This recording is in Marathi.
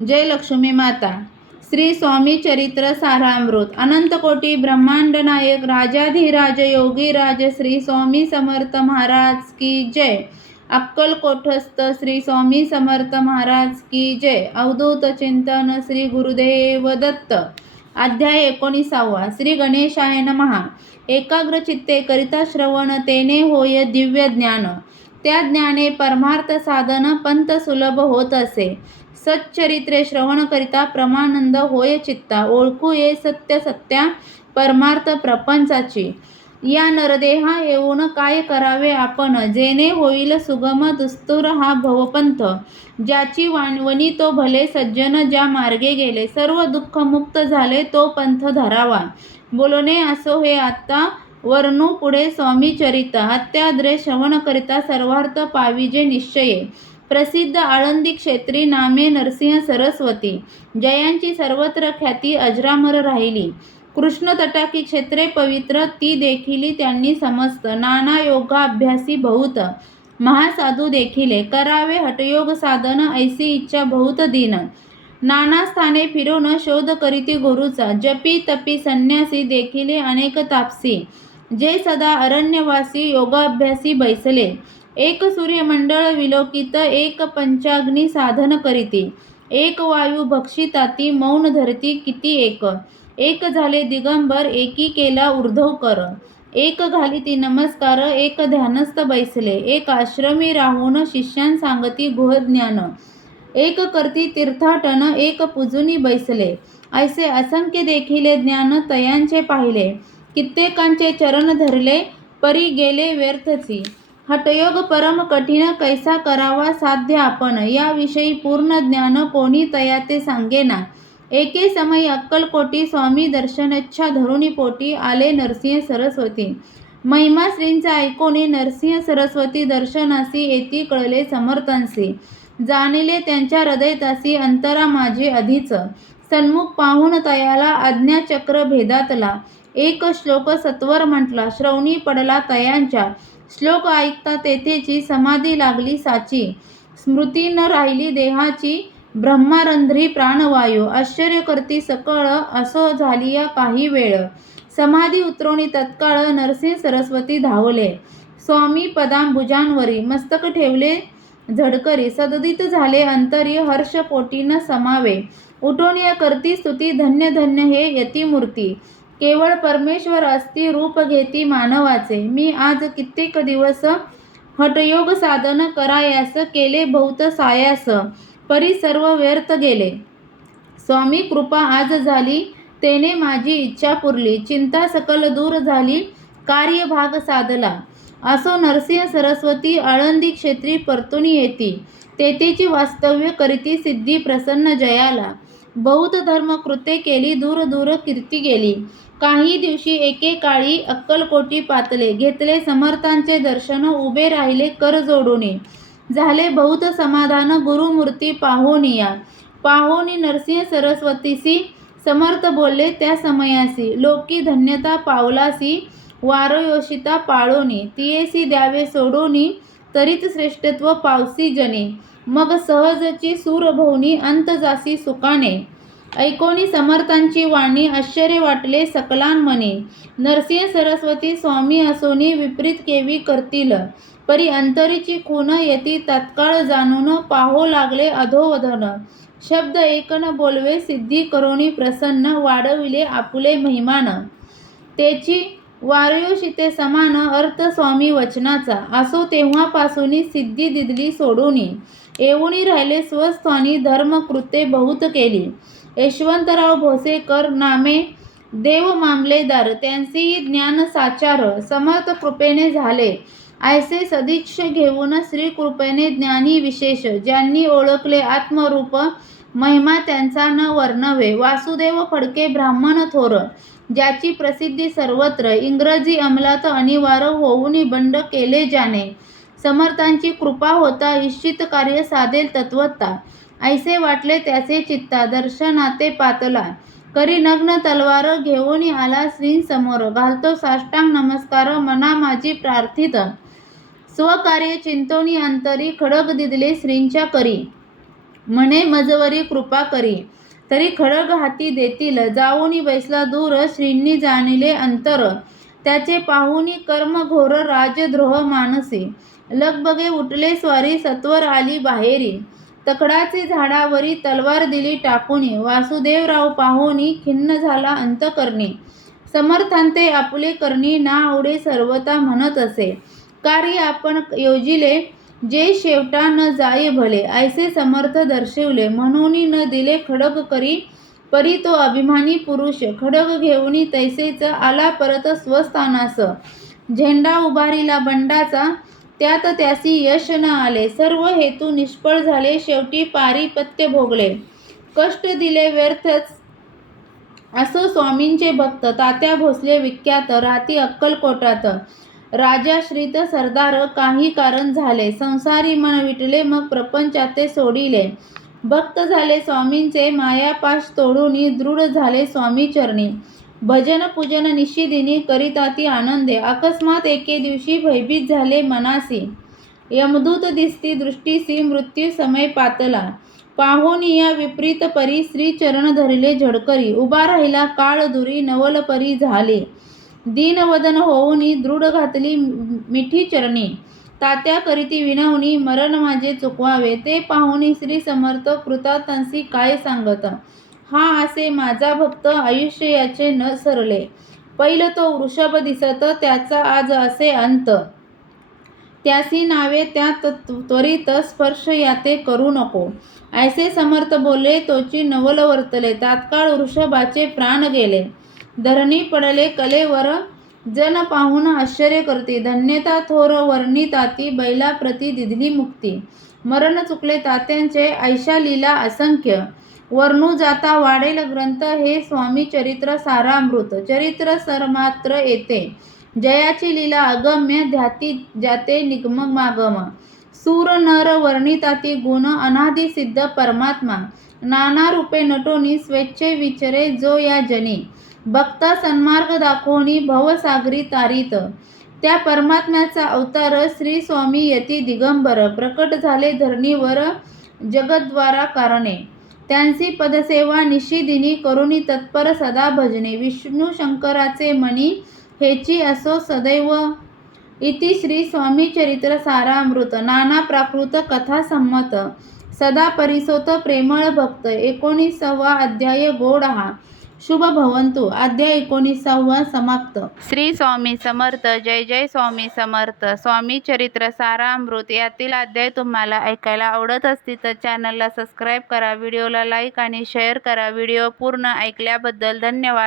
जय लक्ष्मी माता. श्री स्वामी चरित्र सारामृत. अनंत कोटी ब्रह्मांड नायक राजाधिराज योगीराज श्री स्वामी समर्थ महाराज की जय. अक्कलकोटस्थ श्री स्वामी समर्थ महाराज की जय. अवधूत चिंतन श्री गुरुदेव दत्त. अध्याय 19. श्री गणेशाय नमः. एकाग्र चित्ते करिता श्रवण तेने होय दिव्य ज्ञान. त्या ज्ञाने परमार्थ साधन पंथ सुलभ होत असे. सच्चरित्रे श्रवण करिता प्रमानंद होय चित्ता. ओळखू ये सत्य सत्या परमार्थ प्रपंचाची. या नरदेहा येऊन काय करावे आपण. जेणे होईल सुगम दुस्तुर हा भवपंथ. ज्याची वनी तो भले सज्जन ज्या मार्गे गेले. सर्व दुःख मुक्त झाले तो पंथ धरावा. बोलणे असो हे आता वर्णू पुढे स्वामी चरित. अत्याद्रे श्रवण करिता सर्वार्थ पाविजे निश्चये. प्रसिद्ध आळंदी क्षेत्री नामे नरसिंह सरस्वती. जयांची सर्वत्र ख्याती अजरामर राहिली. कृष्ण तटाकी क्षेत्रे पवित्र ती देखिली त्यांनी समस्त. नाना योगाभ्यासी बहुत महासाधू देखिले. करावे हठयोग साधन ऐसी इच्छा बहुत दीन. नाना स्थाने फिरून शोध करीती गुरुचा. जपी तपी संन्यासी देखिले अनेक तापसी. जे सदा अरण्यवासी योगाभ्यासी बैसले. एक सूर्यमंडळ विलोकित एक पंचाग्नी साधन करीती. एक वायू भक्षिताती मौन धरती किती एक. एक झाले दिगंबर एकी केला ऊर्ध्व कर. एक घालिती नमस्कार एक ध्यानस्थ बैसले. एक आश्रमी राहून शिष्यां सांगती गुहज्ञान. एक करती तीर्थाटन एक पूजुनी बैसले. ऐसे असंख्य देखिले ज्ञान तयांचे पाहिले. कित्येकांचे चरण धरले परी गेले व्यर्थची. हठयोग परम कठीण कैसा करावा साध्य आपण. याविषयी पूर्ण ज्ञान कोणी तया ते सांगेना. एके समयी अक्कलकोटी स्वामी दर्शनेच्छा धरुणी पोटी आले नरसिंह सरस्वती. महिमा श्रींचा ऐकोनी नरसिंह सरस्वती दर्शनासी येती कळले समर्थांसी. जाणिले त्यांच्या हृदयतासी अंतरा माझे आधीच. सन्मुख पाहून तयाला आज्ञाचक्र भेदातला. एक श्लोक सत्वर म्हटला श्रवणी पडला तयांच्या. श्लोक ऐकता तेथेची समाधी लागली साची. स्मृती न राहिली देहाची ब्रह्मारंध्री प्राणवायू. आश्चर्य करती सकळ असो झाली या काही वेळ. समाधी उतरवणी तत्काळ नरसिंह सरस्वती धावले. स्वामी पदांबुजांवरी मस्तक ठेवले झडकरी. सददित झाले अंतरी हर्ष पोटी न समावे. उठोनिया करती स्तुती धन्य धन्य हे यतिमूर्ती. केवळ परमेश्वर असती रूप घेती मानवाचे. मी आज कित्येक दिवस हठयोग साधन करायास केले बहुत सायास. परी सर्व व्यर्थ गेले. स्वामी कृपा आज झाली तेने माझी इच्छा पुरली. चिंता सकल दूर झाली कार्यभाग साधला. असो नरसिंह सरस्वती आळंदी क्षेत्री परतुनी येती. तेथेची वास्तव्य करीती सिद्धी प्रसन्न जयाला. बहुत धर्म कृत्ये केली दूर दूर कीर्ती गेली. काही दिवशी एकेकाळी अक्कलकोटी पातले. घेतले समर्थांचे दर्शन उभे राहिले कर जोडूनी. झाले बहुत समाधान गुरुमूर्ती पाहोनिया. पाहोनी नरसिंह सरस्वतीसी समर्थ बोलले त्या समयासी. लोकी धन्यता पावलासी वारयोषिता पाळोनी. तियेसी द्यावे सोडोनी तरीच श्रेष्ठत्व पावसी जनी. मग सहजची सूरभवनी अंत जासी सुखाने. ऐकोनी समर्थांची वाणी आश्चर्य वाटले सकलांमनी. नरसिंह सरस्वती स्वामी असोनी विपरीत केवी करतील. परी अंतरीची खून येती तात्काळ जाणून. पाहो लागले अधोवधन. शब्द एक न बोलवे सिद्धी करोनी प्रसन्न. वाढविले आपुले महिमान. तेची वारयोषिते समान अर्थ स्वामी वचनाचा. असो तेव्हापासून सिद्धी दिदली सोडूनी. येऊनी राहिले स्वस्थानी धर्मकृत्ये बहुत केली. यशवंतराव भोसेकर नामे देव मामलेदार. त्यांचेही ज्ञान साचार समर्थ कृपेने झाले. ऐसे सदिच्छ घेऊन श्री कृपेने ज्ञानी विशेष. ज्यांनी ओळखले आत्मरूप महिमा त्यांचा न वर्णवे. वासुदेव फडके ब्राह्मण थोर. ज्याची प्रसिद्धी सर्वत्र. इंग्रजी अंमलात अनिवार्य होऊन बंड केले ज्याने. समर्थांची कृपा होता इच्छित कार्य साधेल तत्वता. ऐसे वाटले त्याचे चित्ता दर्शनाते पातला. करी नग्न तलवार घेऊन आला श्रींसमोर. घालतो साष्टांग नमस्कार मना माझी प्रार्थित. स्वकार्य चिंतोनी अंतरी खडग दिदले श्रींच्या करी. म्हणे मजवरी कृपा करी, तरी खड्ग हाती देतील. जाऊनी बैसला दूर, श्रींनी जाणिले अंतर. त्याचे पाहुनी कर्म घोर, राजद्रोह मानसी. लगबगे उठले स्वारी, सत्वर आली बाहेरी. तकडाची झाडावरी तलवार दिली टाकूनी. वासुदेवराव पाहुनी खिन्न झाला अंतकरणी. समर्थांते आपले करणी, ना आवडे सर्वता म्हणत असे. कार्य आपण योजिले, जे शेवटा न जाय भले. ऐसे समर्थ दर्शविले, म्हणून न दिले खड्ग करी. परी तो अभिमानी पुरुष, खड्ग घेऊनी तैसेच आला परत स्वस्थानास. झेंडा उभारिला बंडाचा, त्यात त्यासी यश न आले. सर्व हेतू निष्फळ झाले, शेवटी पारिपत्य भोगले. कष्ट दिले व्यर्थच, असो स्वामींचे भक्त. तात्या भोसले विख्यात, राहती अक्कलकोटात. राजाश्रित सरदार, काही कारण झाले. संसारी मन विटले, मग प्रपंचाते सोडिले. भक्त झाले स्वामींचे, मायापाश तोडूनी. दृढ झाले स्वामी चरणी. भजन पूजन निशिदिनी, करिताती आनंदे. अकस्मात एके दिवशी भयभीत झाले मनासी. यमदूत दिसती दृष्टीसी, मृत्यू समय पातला. पाहुनिया विपरीत परी, श्री चरण धरिले झडकरी. उभा राहिला काळ दुरी, नवल परी झाले. दीनवदन होऊनी, दृढ घातली मिठी चरणी. तात्या करीती विनवणी, मरण माझे चुकवावे. ते पाहुनी श्री समर्थ, कृतार्थांसी काय सांगत. हा असे माझा भक्त, आयुष्य याचे न सरले. पैल तो वृषभ दिसत, त्याचा आज असे अंत. त्यासी नावे त्यात त्वरित, स्पर्श याते करू नको. ऐसे समर्थ बोलले, तोची नवल वर्तले. तात्काळ वृषभाचे प्राण गेले. धरणी पडले कलेवर, जन पाहून आश्चर्य करती. धन्यता थोर वर्णिताती, बैलाप्रती दिधली मुक्ती. मरण चुकले तात्यांचे, ऐशा लीला असंख्य. वर्णू जाता वाढेल ग्रंथ, हे स्वामी चरित्र सारामृत. चरित्र सरमात्र येते, जयाची लीला अगम्य. ध्याती जाते निगमागम. सूर नर वर्णिताती गुण, अनादि सिद्ध परमात्मा. नाना रूपे नटोनी, स्वेच्छे विचरे जो या जनी. भक्ता सन्मार्ग दाखवणी, भवसागरी तारित. त्या परमात्म्याचा अवतार, श्री स्वामी यती दिगंबर. प्रकट झाले धरणीवर, जगद्वारा कारणे. त्यांची पदसेवा निशिदिनी, करुणी तत्पर सदा भजने. विष्णू शंकराचे मनी, हेची असो सदैव. इति श्री स्वामी चरित्र सारामृत. नाना प्राकृत कथा संमत, सदा परिसोत प्रेमळ भक्त. 19वा अध्याय गोड हा. शुभ भवंतु. अध्याय 19वा समाप्त. श्री स्वामी समर्थ. जय जय स्वामी समर्थ. स्वामी चरित्र सारामृत यातील अध्याय तुम्हाला ऐकायला आवडत असतील तर चॅनलला सबस्क्राईब करा, व्हिडिओला लाईक आणि शेअर करा. व्हिडिओ पूर्ण ऐकल्याबद्दल धन्यवाद.